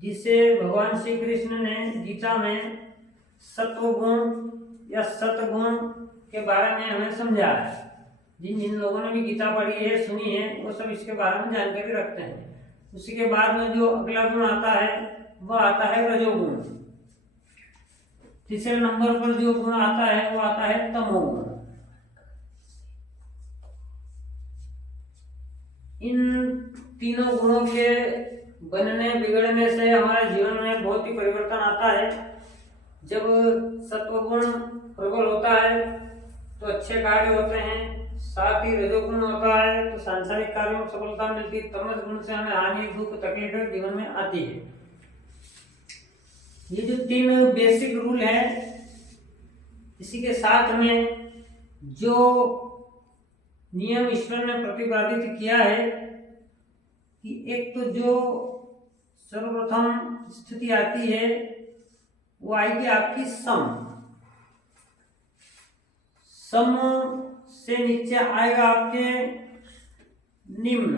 जिसे भगवान श्री कृष्ण ने गीता में सत्व गुण या सतगुण के बारे में हमें समझाया है। जिन लोगों ने भी गीता पढ़ी है, सुनी है, वो सब इसके बारे में जानकारी रखते हैं। उसी के बाद में जो अगला गुण आता है वह आता है रजोगुण। तीसरे नंबर पर जो गुण आता है वो आता है तमोगुण। इन तीनों गुणों के बनने बिगड़ने से हमारे जीवन में बहुत ही परिवर्तन आता है। जब सत्वगुण प्रबल होता है तो अच्छे कार्य होते हैं, साथ ही रजोगुण होता है तो सांसारिक कार्यों में सफलता मिलती है। तमस गुण से हमें हानि, दुख, तकलीफें जीवन में आती है। ये जो तीन बेसिक रूल है, इसी के साथ में जो नियम ईश्वर ने प्रतिपादित किया है कि एक तो जो सर्वप्रथम स्थिति आती है वो आएगी आपकी सम से नीचे आएगा आपके निम्न,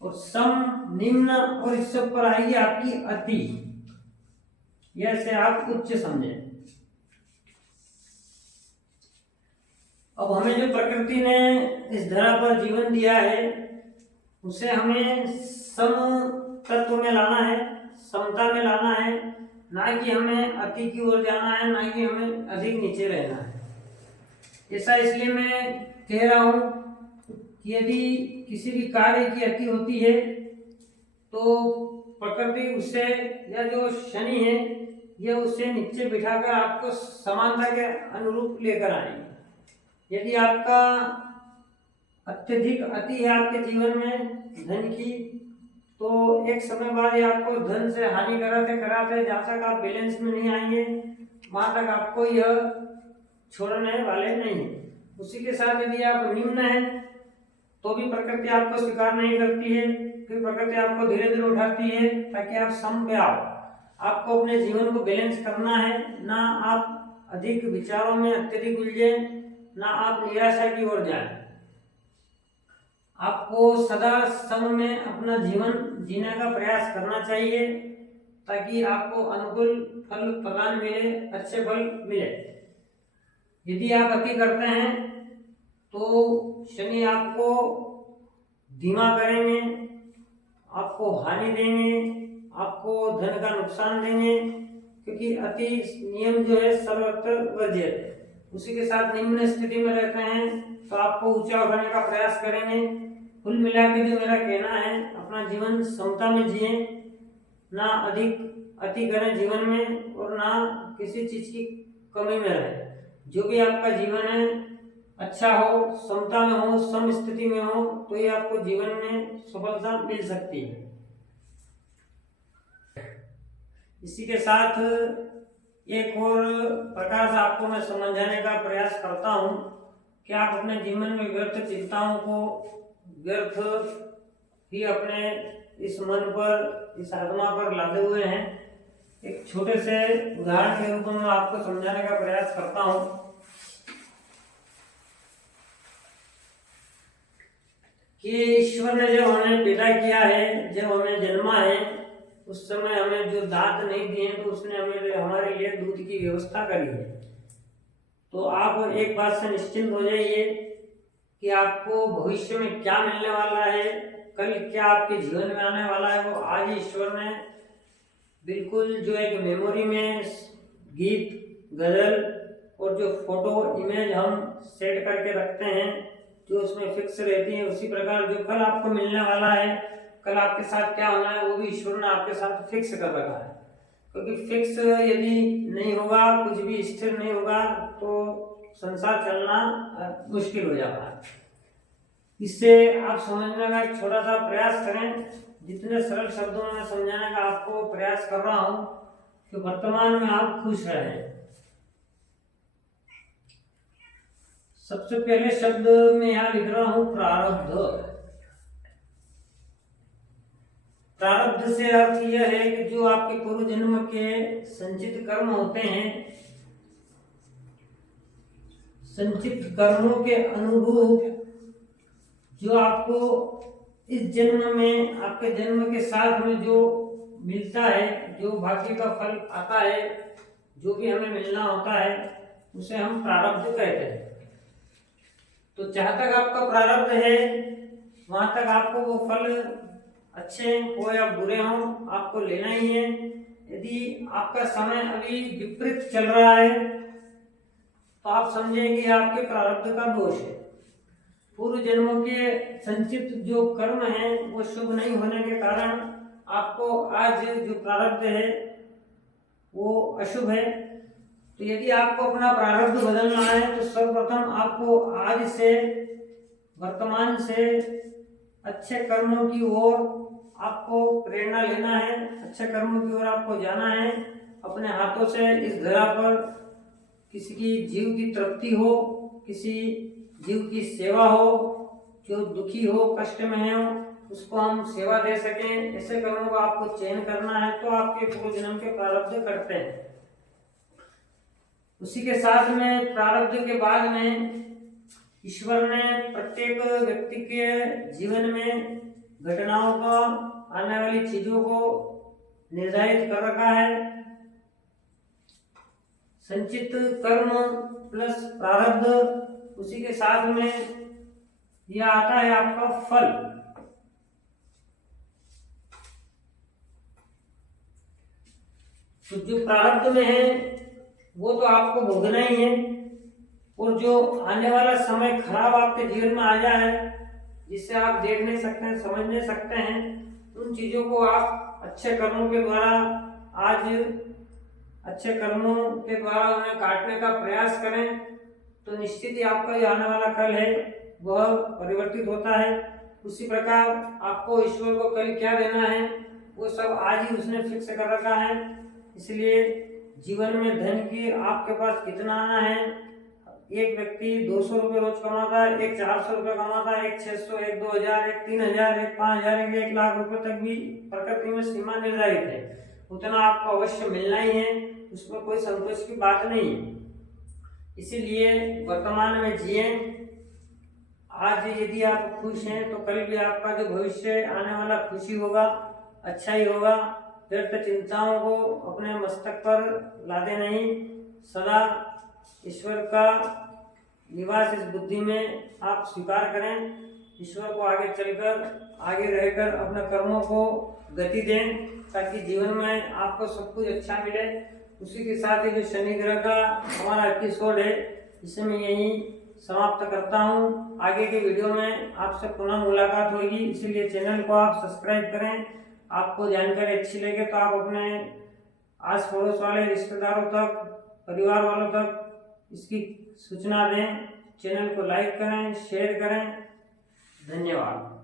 और सम, निम्न और इससे ऊपर आएगी आपकी अति। यह से आप उच्च समझे। अब हमें जो प्रकृति ने इस धरा पर जीवन दिया है उसे हमें सम तत्व में लाना है, समता में लाना है, ना कि हमें अति की ओर जाना है, ना कि हमें अधिक नीचे रहना है। ऐसा इसलिए मैं कह रहा हूं कि यदि किसी भी कार्य की अति होती है तो प्रकृति उसे या जो शनि है यह उसे नीचे बिठाकर आपको समानता के अनुरूप लेकर आएंगे। यदि आपका अत्यधिक अति है आपके जीवन में धन की, तो एक समय बाद ये आपको धन से हानि कराते कराते जहां तक आप बैलेंस में नहीं आएंगे वहां तक आपको यह छोड़ने वाले नहीं। उसी के साथ यदि आप निम्न है तो भी प्रकृति आपको स्वीकार नहीं करती है, फिर प्रकृति आपको धीरे धीरे उठाती है ताकि आप सम पे आओ। आपको अपने जीवन को बैलेंस करना है, ना आप अधिक विचारों में अत्यधिक उलझे, ना आप निराशा की ओर जाए। आपको सदा सम में अपना जीवन जीने का प्रयास करना चाहिए ताकि आपको अनुकूल फल प्रदान मिले, अच्छे फल मिले। यदि आप अति करते हैं तो शनि आपको धीमा करेंगे, आपको हानि देंगे, आपको धन का नुकसान देंगे, क्योंकि अति नियम जो है सर्वत्र वर्ज्य है। उसी के साथ निम्न स्थिति में रहते हैं तो आपको ऊंचा उठाने का प्रयास करेंगे। कुल मिला के जो मेरा कहना है, अपना जीवन समता में जिए, ना अधिक अति करें जीवन में और ना किसी चीज की कमी में रहे। जो भी आपका जीवन है अच्छा हो, समता में हो, सम स्थिति में हो, तो ये आपको जीवन में सफलता मिल सकती है। इसी के साथ एक और प्रकार से आपको मैं समझाने का प्रयास करता हूं कि आप अपने जीवन में व्यर्थ चिंताओं को, व्यर्थ ही अपने इस मन पर, इस आत्मा पर लादे हुए हैं। एक छोटे से उदाहरण के रूप में आपको समझाने का प्रयास करता हूं कि ईश्वर ने जब हमें पैदा किया है, जब हमें जन्मा है, उस समय हमें जो दांत नहीं दिए तो उसने हमारे लिए दूध की व्यवस्था करी है। तो आप एक बात से निश्चिंत हो जाइए कि आपको भविष्य में क्या मिलने वाला है, कल क्या आपके जीवन में आने वाला है, वो आज ईश्वर ने बिल्कुल जो एक मेमोरी में गीत, गजल और जो फोटो, इमेज हम सेट करके रखते हैं जो उसमें फिक्स रहती है, उसी प्रकार जो कल आपको मिलने वाला है, कल आपके साथ क्या होना है, वो भी ईश्वर ने आपके साथ फिक्स कर रखा है। क्योंकि फिक्स यदि नहीं होगा, कुछ भी स्थिर नहीं होगा, तो संसार चलना मुश्किल हो जाता है। इससे आप समझने का एक छोटा सा प्रयास करें। जितने सरल शब्दों में समझाने का आपको प्रयास कर रहा हूं कि वर्तमान में आप खुश रहें। सबसे पहले शब्द में यहां लिख रहा हूं प्रारब्ध। प्रारब्ध से अर्थ यह है कि जो आपके पूर्व जन्म के संचित कर्म होते हैं, संचित कर्मों के अनुरूप जो आपको इस जन्म में, आपके जन्म के साथ में जो मिलता है, जो भाग्य का फल आता है, जो भी हमें मिलना होता है, उसे हम प्रारब्ध कहते हैं। तो जहां तक आपका प्रारब्ध है वहां तक आपको वो फल अच्छे हो या बुरे हो आपको लेना ही है। यदि आपका समय अभी विपरीत चल रहा है तो आप समझें कि आपके प्रारब्ध का दोष है। पूर्व जन्मों के संचित जो कर्म है वो शुभ नहीं होने के कारण आपको आज जो प्रारब्ध है वो अशुभ है। तो यदि आपको अपना प्रारब्ध बदलना है तो सर्वप्रथम आपको आज से, वर्तमान से अच्छे कर्मों की ओर आपको प्रेरणा लेना है, अच्छे कर्मों की ओर आपको जाना है। अपने हाथों से इस धरा पर किसी की जीव की तृप्ति हो, किसी जीव की सेवा हो, जो दुखी हो, कष्ट में हो, उसको हम सेवा दे सकें, ऐसे कर्मों को आपको चयन करना है। तो आपके पूर्व जन्म के प्रारब्ध करते हैं। उसी के साथ में प्रारब्ध के बाद में ईश्वर ने प्रत्येक व्यक्ति के जीवन में घटनाओं का, आने वाली चीजों को निर्धारित कर रखा है। संचित कर्म प्लस प्रारब्ध, उसी के साथ में यह आता है आपका फल। तो जो प्रारब्ध में है वो तो आपको भोगना ही है, और जो आने वाला समय खराब आपके जीवन में आ जाए, जिससे आप देख नहीं सकते हैं, समझ नहीं सकते हैं, उन चीजों को आप अच्छे कर्मों के द्वारा, आज अच्छे कर्मों के द्वारा उन्हें काटने का प्रयास करें तो निश्चित ही आपका जो आने वाला कल है वह परिवर्तित होता है। उसी प्रकार आपको ईश्वर को कल क्या देना है वो सब आज ही उसने फिक्स कर रखा है। इसलिए जीवन में धन की आपके पास कितना आना है, एक व्यक्ति 200 रुपये रोज कमाता है, एक 400 रुपये कमाता है, एक 600, एक 2000, एक 3000, एक 5000, एक 1 लाख रुपए तक भी प्रकृति में सीमा निर्धारित है। उतना आपको अवश्य मिलना ही है, उसमें कोई संतोष की बात नहीं है। इसीलिए वर्तमान में जिए। आज यदि आप खुश हैं तो कल भी आपका जो भविष्य आने वाला खुशी होगा, अच्छा ही होगा। व्यर्थ चिंताओं को अपने मस्तक पर लादे नहीं, सदा ईश्वर का निवास इस बुद्धि में आप स्वीकार करें। ईश्वर को आगे चलकर, आगे रहकर अपने कर्मों को गति दें ताकि जीवन में आपको सब कुछ अच्छा मिले। उसी के साथ ही जो शनि ग्रह का हमारा एपिसोड है इसे मैं यही समाप्त करता हूँ। आगे के वीडियो में आपसे पुनः मुलाकात होगी, इसीलिए चैनल को आप सब्सक्राइब करें। आपको जानकारी अच्छी लगे तो आप अपने आस पड़ोस वाले रिश्तेदारों तक, परिवार वालों तक इसकी सूचना दें। चैनल को लाइक करें, शेयर करें। धन्यवाद।